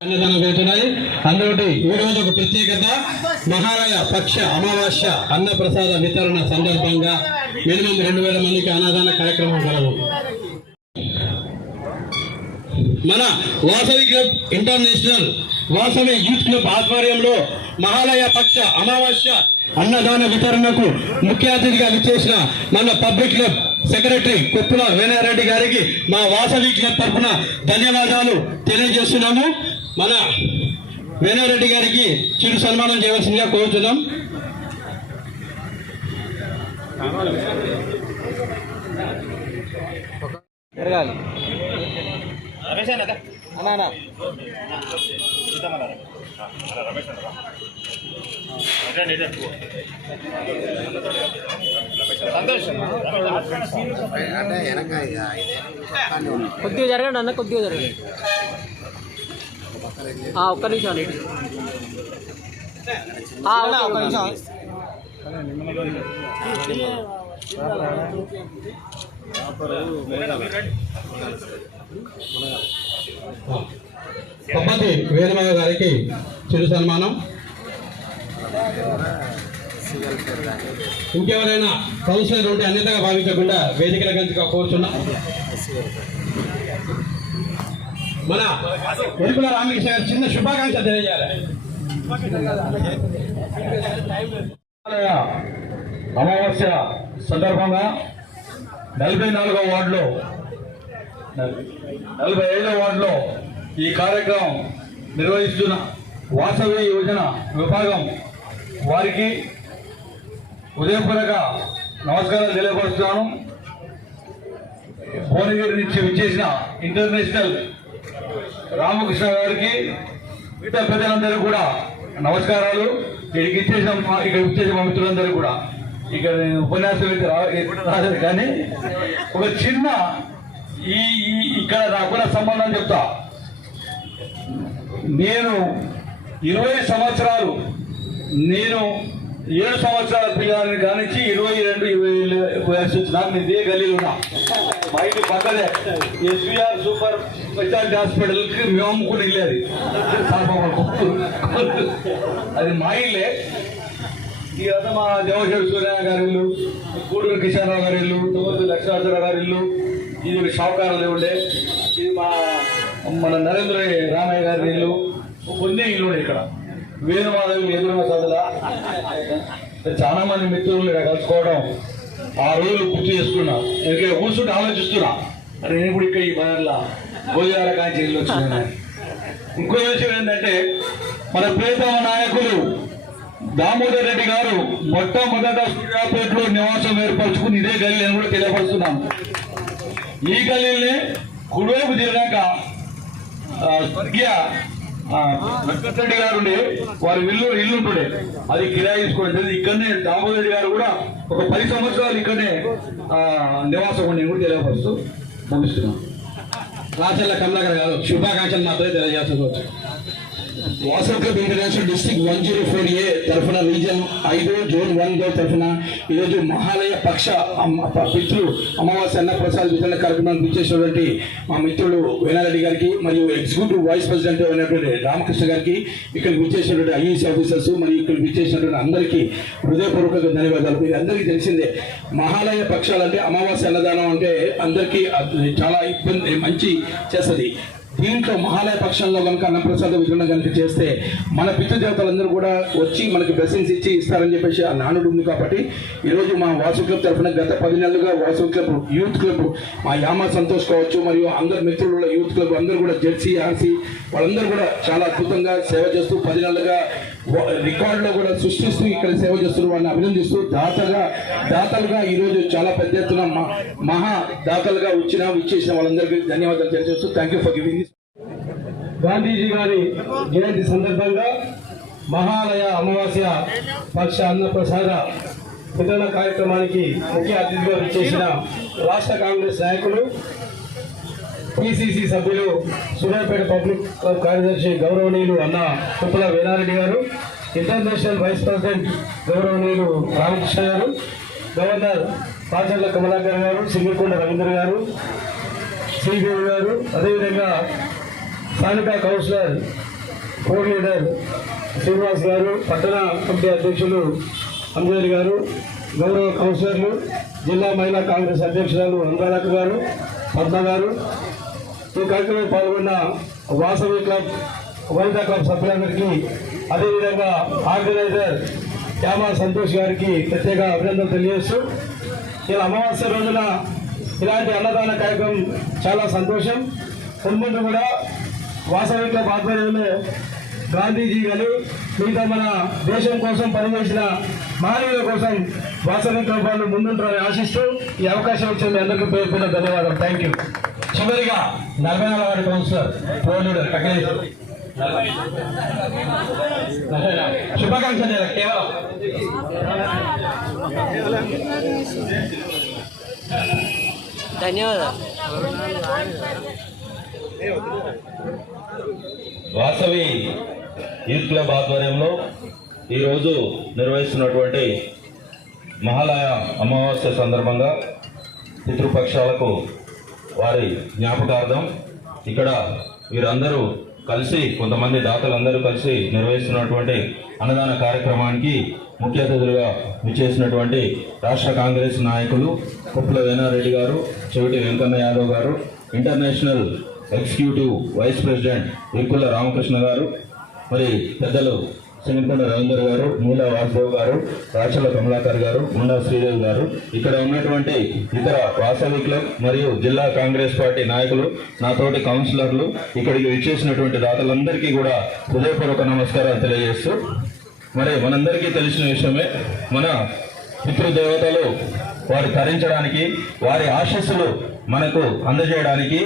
అన్నదానం జరుగుతున్నాయి. అందులో ఈ రోజు ఒక ప్రత్యేకత మహాలయ పక్ష అమావాస్య అన్న ప్రసాద వితరణ సందర్భంగా మినిమం రెండు వేల మందికి అన్నదాన కార్యక్రమం కలవు మన Vasavi club international Vasavi youth club ఆధ్వర్యంలో మహాలయ పక్ష అమావాస్య అన్నదాన వితరణకు ముఖ్య అతిథిగా విచ్చేసిన మన public club secretary Koppula Venareddy గారికి మా వాసవి క్లబ్ తరఫున ధన్యవాదాలు తెలియజేస్తున్నాము. మన వేణారెడ్డి గారికి చిరు సన్మానం చేయవలసిందిగా కోరుతున్నాం. జరగాలి. అన్నా. అన్నా అంటే వెనక ఇక ఇదే పక్కనే ఉంది. కొద్దిగా జరగండి అన్న కొద్దిగా జరగండి ఆ, ఒక్క నిమిషం అండి ఆ, ఓకే, ఒక్క నిమిషం పప్పతి వేదమయ్య గారికి చిరు సన్మానం. ఇంకెవరైనా కౌన్సిలర్ ఉంటే అన్యతగా భావించకుండా వేదికల గంతుగా కోరుచున్నా. మన ఎరుకుల రామకృష్ణ గారు చిన్న శుభాకాంక్ష తెలియజేయాలి. అమావాస్య సందర్భంగా నలభై నాలుగవ వార్డులో నలభై ఐదో వార్డులో ఈ కార్యక్రమం నిర్వహిస్తున్న వాసవి యోజన విభాగం వారికి ఉదయపూర్వక నమస్కారాలు తెలియపరుస్తున్నాను. భువనగిరి నుంచి విచ్చేసిన ఇంటర్నేషనల్ రామకృష్ణ గారికి మిగతా ప్రజలందరూ కూడా నమస్కారాలు. ఇక్కడికి ఇచ్చేసిన ఇక్కడ ఇచ్చేసిన మా మిత్రులందరూ కూడా. ఇక్కడ నేను ఉపన్యాసం రాలేదు కానీ ఒక చిన్న ఈ ఈ- ఇక్కడ నాకున్న సంబంధం చెప్తా. నేను ఇరవై సంవత్సరాలు నేను ఏడు సంవత్సరాల పిల్లలని కానించి ఇరవై రెండు ఇరవై వయసు నాకు ఇదే గలీలు ఉన్నా. మా ఇంటి పక్కనే ఎస్విఆర్ సూపర్ స్పెషాలిటీ హాస్పిటల్కి మేము అమ్ముకుని వెళ్ళేది. అది మా ఇల్లే. ఈ రథ మా దేవశివ సూర్యనారాయణ గారి ఇల్లు గూడూరు కిషన్రావు గారి ఇల్లు తొమ్మిది లక్ష్మణరావు గారి ఇల్లు. ఇది ఒక షావుకారులు ఉండే ఇది మా మన నరేంద్ర రామయ్య గారి ఇల్లు కొన్ని ఇల్లు ఉన్నాయి ఇక్కడ. వేణుమాధవి ఎదురుగా చదువుల చాలా మంది మిత్రులు ఇక్కడ కలుసుకోవడం ఆ రోజులు గుర్తు చేసుకున్నా. ఎందుకంటే కూర్చుంటే ఆలోచిస్తున్నా. నేను ఇప్పుడు ఇక్కడ ఈ బజార్లో భోజనాల కాంచి ఇల్లు వచ్చిందని ఇంకో విషయం ఏంటంటే మన ప్రియతమ నాయకులు దామోదర్ రెడ్డి గారు మొట్టమొదట సూర్యాపేటలో నివాసం ఏర్పరచుకుని ఇదే గల్లీ అని కూడా తెలియపరుస్తున్నాం. ఈ గల్లీని కుడివైపు తిరిగాక స్వర్గీయ వెంకటరెడ్డి గారు ఉండే వారి ఇల్లు ఇల్లు ఉంటుండే. అది కిరాయి ఇక్కడనే దామోదర్ రెడ్డి గారు కూడా ఒక పది సంవత్సరాలు ఇక్కడనే నివాసం ఉండే. కూడా తెలియపరుస్తూ ముగిస్తున్నాం రాచల్ల కమలాకర్ గారు శుభాకాంక్షలు మాత్రమే తెలియజేసుకోవచ్చు Vasav international district one zero four A తరఫున రీజన్ ఐదు జోన్ వన్ గో తరఫున ఈరోజు మహాలయ పక్ష పితృ అమావాస్య అన్న ప్రసాద్ వితరణ కార్యక్రమానికి ఇచ్చేసినటువంటి మా మిత్రులు వేణారెడ్డి గారికి మరియు ఎగ్జిక్యూటివ్ వైస్ ప్రెసిడెంట్ అయినటువంటి రామకృష్ణ గారికి ఇక్కడ విచ్చేసినటువంటి ఐఏఎస్ ఆఫీసర్స్ మరియు ఇక్కడ విచ్చేసినటువంటి అందరికీ హృదయపూర్వక ధన్యవాదాలు. మీరు అందరికీ తెలిసిందే మహాలయ పక్షాలంటే అమావాస్య అన్నదానం అంటే అందరికీ చాలా ఇబ్బంది మంచి చేస్తుంది. దీంట్లో మహాలయ పక్షంలో కనుక అన్నప్రసాద వితరణ కనుక చేస్తే మన పితృదేవతలందరూ కూడా వచ్చి మనకి బ్లెస్సింగ్స్ ఇచ్చి ఇస్తారని చెప్పేసి ఆ నానుడు ఉంది కాబట్టి ఈరోజు మా వాసు క్లబ్ తరఫున గత పది నెలలుగా వాసు క్లబ్ యూత్ క్లబ్ మా యామ సంతోష్ కావచ్చు మరియు అందరు మిత్రుల యూత్ క్లబ్ అందరూ కూడా జెర్సీ ఆర్సీ వాళ్ళందరూ కూడా చాలా అద్భుతంగా సేవ చేస్తూ పది నెలలుగా రికార్డులో కూడా సృష్టిస్తూ ఇక్కడ సేవ చేస్తున్న వాళ్ళని అభినందిస్తూ దాతగా దాతలుగా ఈరోజు చాలా పెద్ద ఎత్తున మహా దాతలుగా వచ్చిన ఇచ్చేసిన వాళ్ళందరికీ ధన్యవాదాలు తెలియజేస్తూ thank you for giving Gandhiji గారి జయంతి సందర్భంగా మహాలయ అమావాస్య పక్ష అన్నప్రసాద వితరణ కార్యక్రమానికి ముఖ్య అతిథిగా చేసిన రాష్ట్ర కాంగ్రెస్ నాయకులు పిసిసి సభ్యులు సూర్యాపేట పబ్లిక్ క్లబ్ కార్యదర్శి గౌరవనీయులు అన్న కుప్పల వీరారెడ్డి గారు ఇంటర్నేషనల్ వైస్ ప్రెసిడెంట్ గౌరవనీయులు రామకృష్ణ గారు గవర్నర్ పాచర్ల కమలాకర్ గారు సింగికొండ రవీంద్ర గారు శ్రీదేవి గారు అదేవిధంగా స్థానిక కౌన్సిలర్ కోర్ లీడర్ శ్రీనివాస్ గారు పట్టణ కమిటీ అధ్యక్షులు అంజేరి గారు గౌరవ కౌన్సిలర్లు జిల్లా మహిళా కాంగ్రెస్ అధ్యక్షురాలు అనురాధ గారు పద్మ గారు ఈ కార్యక్రమంలో పాల్గొన్న వాసవి క్లబ్ వనితా క్లబ్ సభ్యులందరికీ అదేవిధంగా ఆర్గనైజర్ శ్యామా సంతోష్ గారికి ప్రత్యేక అభినందనలు తెలియజేస్తూ ఇలా అమావాస్య రోజున ఇలాంటి అన్నదాన కార్యక్రమం చాలా సంతోషం. ముందు కూడా వాసవి క్లబ్ ఆధ్వర్యంలో గాంధీజీ గారు మిగతా మన దేశం కోసం పనిచేసిన మహనీయుల కోసం వాసవి క్లబ్ వాళ్ళు ముందుంటారని ఆశిస్తూ ఈ అవకాశం ఇచ్చిన అందరికీ పేరు ధన్యవాదాలు. థ్యాంక్ యూ చివరిగా నలభై నాలుగు కౌన్సిలర్ ప్రో లీడర్ శుభాకాంక్షలు కేవలం. ధన్యవాదాలు. వాసవి యూత్ క్లబ్ ఆధ్వర్యంలో ఈరోజు నిర్వహిస్తున్నటువంటి మహాలయ అమావాస్య సందర్భంగా పితృపక్షాలకు వారి జ్ఞాపకార్థం ఇక్కడ వీరందరూ కలిసి కొంతమంది దాతలందరూ కలిసి నిర్వహిస్తున్నటువంటి అన్నదాన కార్యక్రమానికి ముఖ్య అతిథులుగా విచ్చేసినటువంటి రాష్ట్ర కాంగ్రెస్ నాయకులు కుప్పల వేనారెడ్డి గారు చెవిటి వెంకన్న యాదవ్ గారు international executive vice president Vikkula Ramakrishna గారు మరి పెద్దలు సింగకొండ రవీందర్ గారు మూల వాసుదేవ్ గారు రాచల కమలాకర్ గారు ముండా శ్రీదేవి గారు. ఇక్కడ ఉన్నటువంటి ఇతర వాసవి క్లబ్ మరియు జిల్లా కాంగ్రెస్ పార్టీ నాయకులు నాతోటి కౌన్సిలర్లు ఇక్కడికి విచ్చేసినటువంటి దాతలందరికీ కూడా హృదయపూర్వక నమస్కారాలు తెలియజేస్తూ మరి మనందరికీ తెలిసిన విషయమే మన పితృదేవతలు వారు తరించడానికి వారి ఆశస్సులు మనకు అందజేయడానికి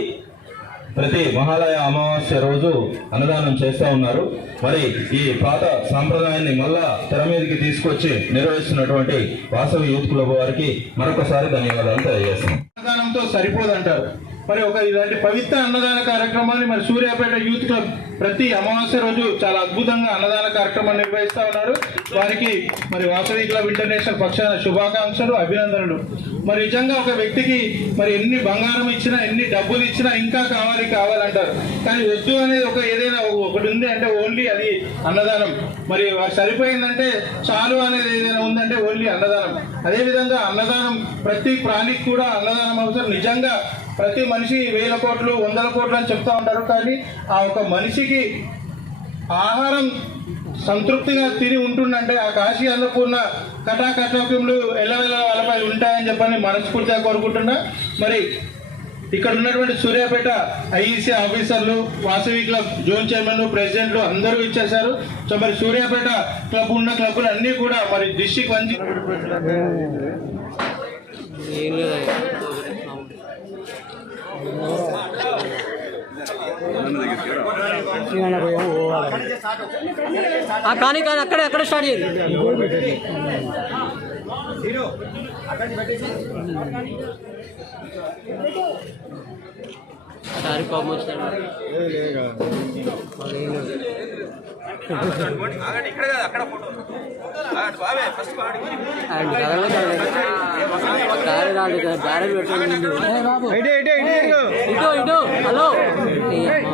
ప్రతి మహాలయ అమావాస్య రోజు అన్నదానం చేస్తూ ఉన్నారు. మరి ఈ పాత సాంప్రదాయాన్ని మళ్ళా తెర మీదకి తీసుకొచ్చి నిర్వహిస్తున్నటువంటి వాసవి యూత్ క్లబ్ వారికి మరొకసారి ధన్యవాదాలు తెలియజేస్తున్నాం. అన్నదానంతో సరిపోదంటారు. మరి ఒక ఇలాంటి పవిత్ర అన్నదాన కార్యక్రమాన్ని మరి సూర్యాపేట యూత్ క్లబ్ ప్రతి అమావాస్య రోజు చాలా అద్భుతంగా అన్నదాన కార్యక్రమాన్ని నిర్వహిస్తా ఉన్నారు. వారికి మరి వాసవి క్లబ్ ఇంటర్నేషనల్ పక్షాన శుభాకాంక్షలు అభినందనలు. మరి నిజంగా ఒక వ్యక్తికి మరి ఎన్ని బంగారం ఇచ్చినా ఎన్ని డబ్బులు ఇచ్చినా ఇంకా కావాలి కావాలంటారు. కానీ వద్దు అనేది ఒక ఏదైనా ఒకటి ఉంది అంటే ఓన్లీ అది అన్నదానం. మరి సరిపోయిందంటే చాలు అనేది ఏదైనా ఉందంటే ఓన్లీ అన్నదానం. అదేవిధంగా అన్నదానం ప్రతి ప్రాణికి కూడా అన్నదానం అవసరం. నిజంగా ప్రతి మనిషి వేల కోట్లు వందల కోట్లు అని చెప్తా ఉంటారు కానీ ఆ ఒక మనిషికి ఆహారం సంతృప్తిగా తిని ఉంటుందంటే ఆ కాశీ అన్నపూర్ణ కటాకటకములు ఎల్లవెల్ల వాళ్ళపై ఉంటాయని చెప్పని మనస్ఫూర్తిగా కోరుకుంటున్నా. మరి ఇక్కడ ఉన్నటువంటి సూర్యాపేట ఐఈసీ ఆఫీసర్లు వాసవి క్లబ్ జోన్ చైర్మన్ ప్రెసిడెంట్లు అందరూ ఇచ్చేశారు. సో మరి సూర్యాపేట క్లబ్ ఉన్న క్లబ్లు అన్నీ కూడా మరి డిస్టిక్ వంచి ఏం లేదు ఆ కానీ కానీ అక్కడే అక్కడ స్టార్ట్ చేయాలి సారీ కోపం వచ్చినాడు అదేం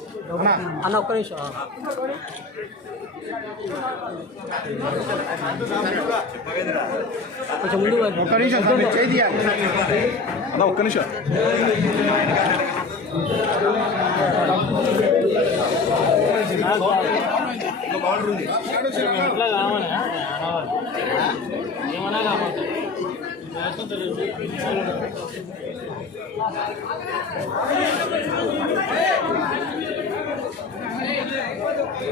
అన్న. ఒక్క నిమిషం. కొంచెం ముందు ఒక్క నిమిషం అన్న ఒక్క నిమిషం. ఏమన్నా కావాలి? Hey!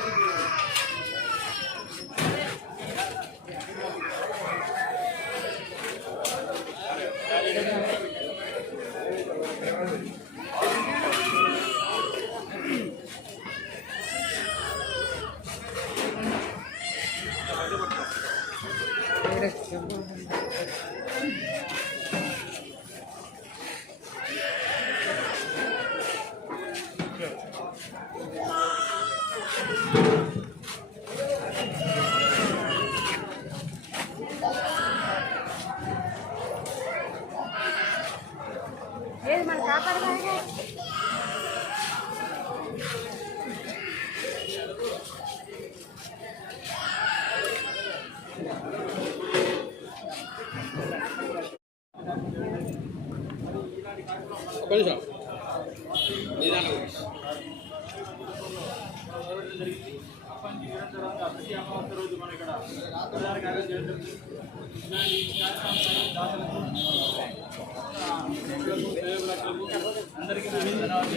కొంచెం ప్రతి అమావాస్య రోజు మన ఇక్కడ ప్రధాన కార్యం చేయడం ఇలాంటి కార్యక్రమాలకు అందరికీ ధన్యవాదాలు